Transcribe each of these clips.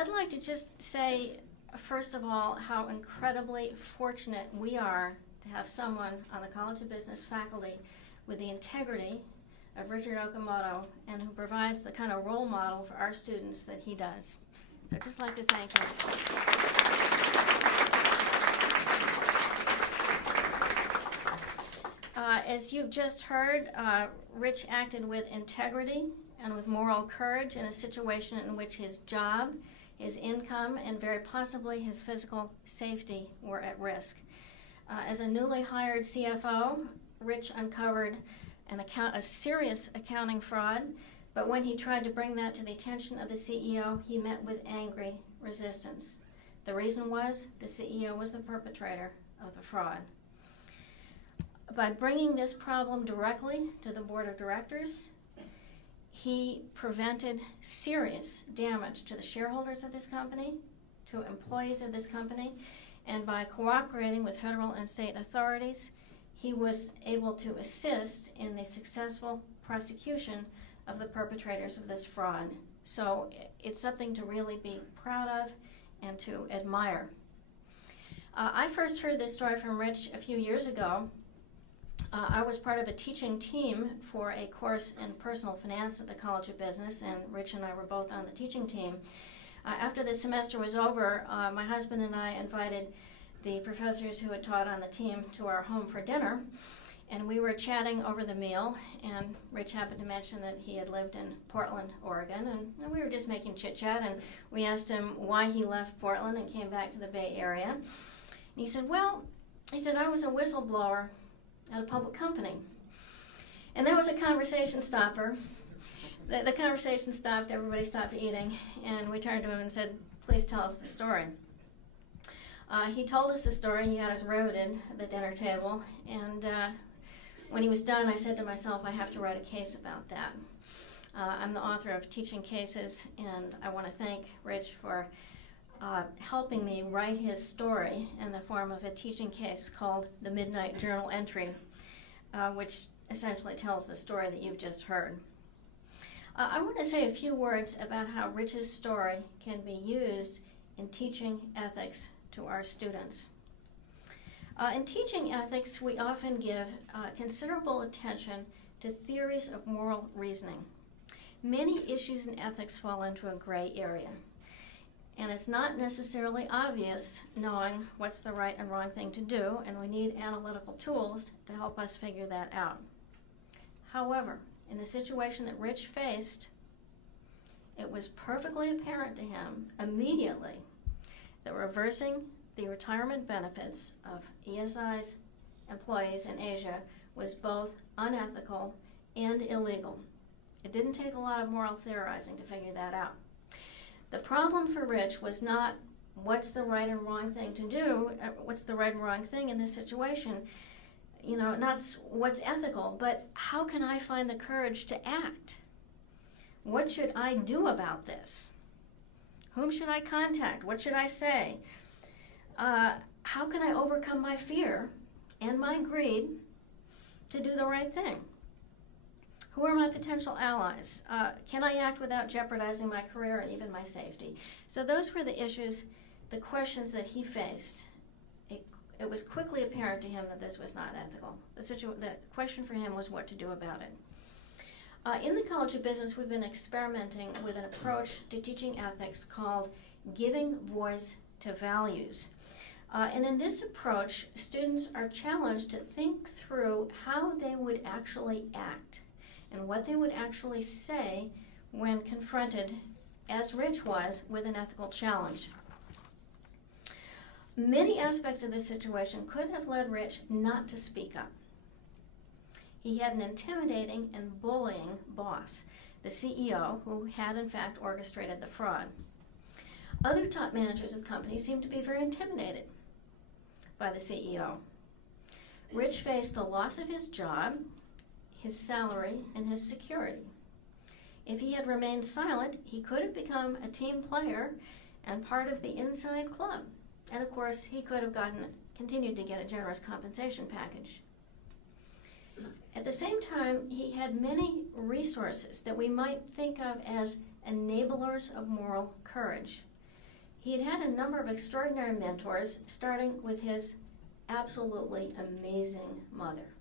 I'd like to just say, first of all, how incredibly fortunate we are to have someone on the College of Business faculty with the integrity of Richard Okumoto and who provides the kind of role model for our students that he does. So I'd just like to thank him. As you've just heard, Rich acted with integrity and with moral courage in a situation in which his job, his income, and very possibly his physical safety were at risk. As a newly hired CFO, Rich uncovered a serious accounting fraud, but when he tried to bring that to the attention of the CEO, he met with angry resistance. The reason was the CEO was the perpetrator of the fraud. By bringing this problem directly to the board of directors, he prevented serious damage to the shareholders of this company, to employees of this company, and by cooperating with federal and state authorities, he was able to assist in the successful prosecution of the perpetrators of this fraud. So it's something to really be proud of and to admire. I first heard this story from Rich a few years ago. I was part of a teaching team for a course in personal finance at the College of Business, and Rich and I were both on the teaching team. After the semester was over, my husband and I invited the professors who had taught on the team to our home for dinner, and we were chatting over the meal, and Rich happened to mention that he had lived in Portland, Oregon, and we were just making chit-chat, and we asked him why he left Portland and came back to the Bay Area. And he said, well, I was a whistleblower at a public company. And that was a conversation stopper. The conversation stopped, everybody stopped eating, and we turned to him and said, please tell us the story. He told us the story. He had us riveted at the dinner table, and when he was done, I said to myself, I have to write a case about that. I'm the author of Teaching Cases, and I want to thank Rich for helping me write his story in the form of a teaching case called The Midnight Journal Entry, which essentially tells the story that you've just heard. I want to say a few words about how Rich's story can be used in teaching ethics to our students. In teaching ethics, we often give considerable attention to theories of moral reasoning. Many issues in ethics fall into a gray area, and it's not necessarily obvious knowing what's the right and wrong thing to do, and we need analytical tools to help us figure that out. However, in the situation that Rich faced, it was perfectly apparent to him immediately that reversing the retirement benefits of ESI's employees in Asia was both unethical and illegal. It didn't take a lot of moral theorizing to figure that out. The problem for Rich was not what's the right and wrong thing to do, what's the right and wrong thing in this situation, not what's ethical, but how can I find the courage to act? What should I do about this? Whom should I contact? What should I say? How can I overcome my fear and my greed to do the right thing? Who are my potential allies? Can I act without jeopardizing my career and even my safety? So those were the issues, the questions that he faced. It was quickly apparent to him that this was not ethical. The question for him was what to do about it. In the College of Business, we've been experimenting with an approach to teaching ethics called giving voice to values. And in this approach, students are challenged to think through how they would actually act and what they would actually say when confronted, as Rich was, with an ethical challenge. Many aspects of this situation could have led Rich not to speak up. He had an intimidating and bullying boss, the CEO, who had in fact orchestrated the fraud. Other top managers of the company seemed to be very intimidated by the CEO. Rich faced the loss of his job, his salary, and his security. If he had remained silent, he could have become a team player and part of the inside club. And of course, he could have continued to get a generous compensation package. At the same time, he had many resources that we might think of as enablers of moral courage. He had had a number of extraordinary mentors, starting with his absolutely amazing mother.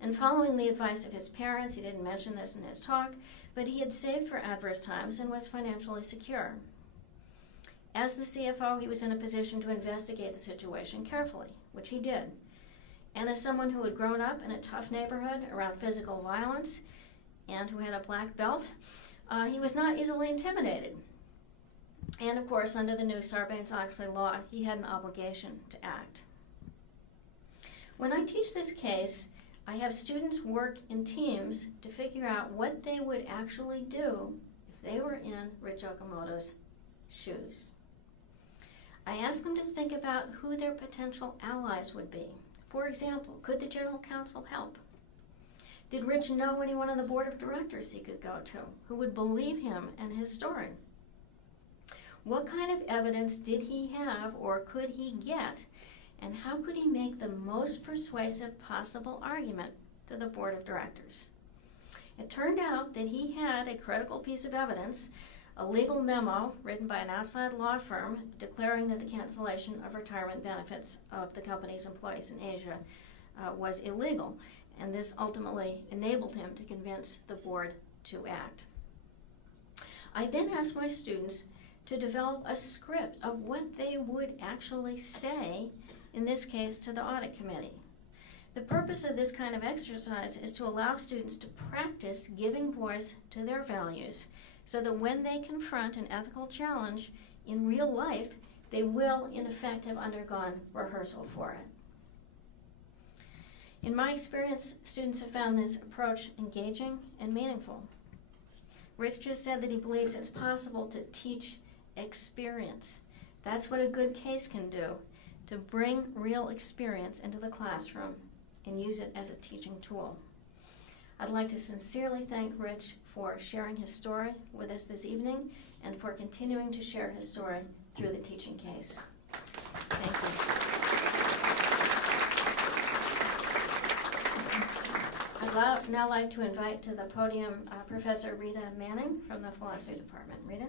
And following the advice of his parents, he didn't mention this in his talk, but he had saved for adverse times and was financially secure. As the CFO, he was in a position to investigate the situation carefully, which he did. And as someone who had grown up in a tough neighborhood around physical violence and who had a black belt, he was not easily intimidated. And of course, under the new Sarbanes-Oxley law, he had an obligation to act. When I teach this case, I have students work in teams to figure out what they would actually do if they were in Rich Okumoto's shoes. I ask them to think about who their potential allies would be. For example, could the General Counsel help? Did Rich know anyone on the board of directors he could go to who would believe him and his story? What kind of evidence did he have or could he get, and how could he make the most persuasive possible argument to the board of directors? It turned out that he had a critical piece of evidence, a legal memo written by an outside law firm declaring that the cancellation of retirement benefits of the company's employees in Asia was illegal, and this ultimately enabled him to convince the board to act. I then asked my students to develop a script of what they would actually say, in this case to the audit committee. The purpose of this kind of exercise is to allow students to practice giving voice to their values so that when they confront an ethical challenge in real life, they will, in effect, have undergone rehearsal for it. In my experience, students have found this approach engaging and meaningful. Rich just said that he believes it's possible to teach experience. That's what a good case can do, to bring real experience into the classroom and use it as a teaching tool. I'd like to sincerely thank Rich for sharing his story with us this evening and for continuing to share his story through the teaching case. Thank you. I'd now like to invite to the podium Professor Rita Manning from the Philosophy Department. Rita?